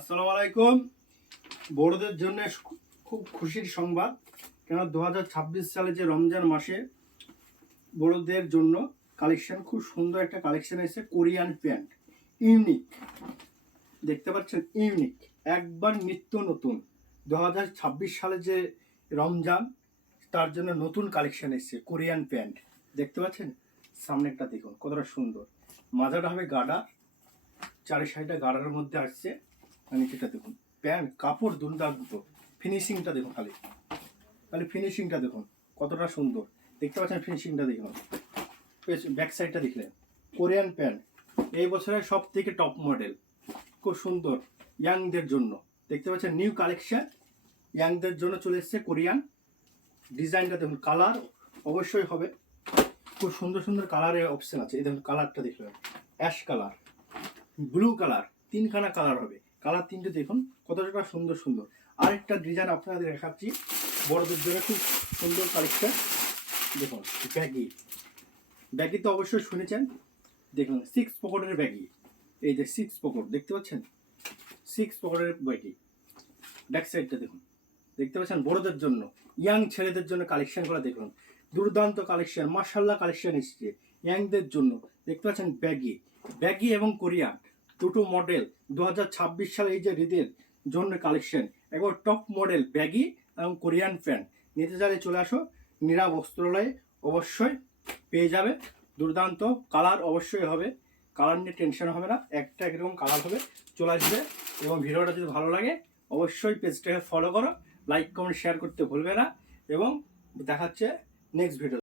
আসসালামু আলাইকুম। বড়দের জন্য খুব খুশির সংবাদ, কেন 2026 সালে যে রমজান মাসে বড়দের জন্য কালেকশন, খুব সুন্দর একটা কালেকশন এসেছে। কোরিয়ান প্যান্ট, ইউনিক, দেখতে পাচ্ছেন, ইউনিক, একবার নিত্য নতুন। 2026 সালে যে রমজান, তার জন্য নতুন কালেকশন এসেছে কোরিয়ান প্যান্ট। দেখতে পাচ্ছেন, সামনেরটা দেখুন কতটা সুন্দর। মাজাটা হবে গাডার, চারি সাইডটা গাডারের মধ্যে আসছে। নিচেটা দেখুন, প্যান্ট কাপড় দুর্দান্ত, ফিনিশিংটা দেখুন, খালি ফিনিশিংটা দেখুন কতটা সুন্দর। দেখতে পাচ্ছেন ফিনিশিংটা দেখুন। ব্যাক সাইডটা দেখলেন। কোরিয়ান প্যান্ট এই বছরের সব থেকে টপ মডেল, খুব সুন্দর ইয়াংদের জন্য। দেখতে পাচ্ছেন নিউ কালেকশন, ইয়াংদের জন্য চলে এসছে কোরিয়ান। ডিজাইনটা দেখুন, কালার অবশ্যই হবে, খুব সুন্দর সুন্দর কালারের অপশন আছে। এই দেখুন কালারটা দেখলেন, অ্যাশ কালার, ব্লু কালার, তিনখানা কালার হবে। কালার তিনটে দেখুন কতটা সুন্দর সুন্দর। আরেকটা ডিজাইন আপনাদের দেখাচ্ছি, বড়দের জন্য খুব সুন্দর কালেকশন। দেখুন ব্যাগি, ব্যাগি তো অবশ্যই শুনেছেন। দেখুন 6 পকেটের ব্যাগি, এই যে 6 পকেট দেখতে পাচ্ছেন, 6 পকেটের ব্যাগি। ব্যাক সাইডটা দেখুন, দেখতে পাচ্ছেন বড়দের জন্য, ইয়াং ছেলেদের জন্য কালেকশন করা দেখুন, দুর্দান্ত কালেকশন, মাশাআল্লাহ কালেকশন এসেছে ইয়াংদের জন্য। দেখতে পাচ্ছেন ব্যাগি, ব্যাগি এবং কোরিয়ান দুটো মডেল 2026 সালে এই যে ঈদের জন্য কালেকশন, একবার টপ মডেল ব্যাগি এবং কোরিয়ান প্যান্ট। নিতে চাইলে চলে আসো নীরা বস্ত্রালয়ে, অবশ্যই পেয়ে যাবে। দুর্দান্ত কালার অবশ্যই হবে, কালার নিয়ে টেনশন হবে না, একটা এরকম কালার হবে, চলে আসবে। এবং ভিডিওটা যদি ভালো লাগে অবশ্যই পেজটাকে ফলো করো, লাইক কমেন্ট শেয়ার করতে ভুলবে না। এবং দেখাচ্ছে নেক্সট ভিডিও।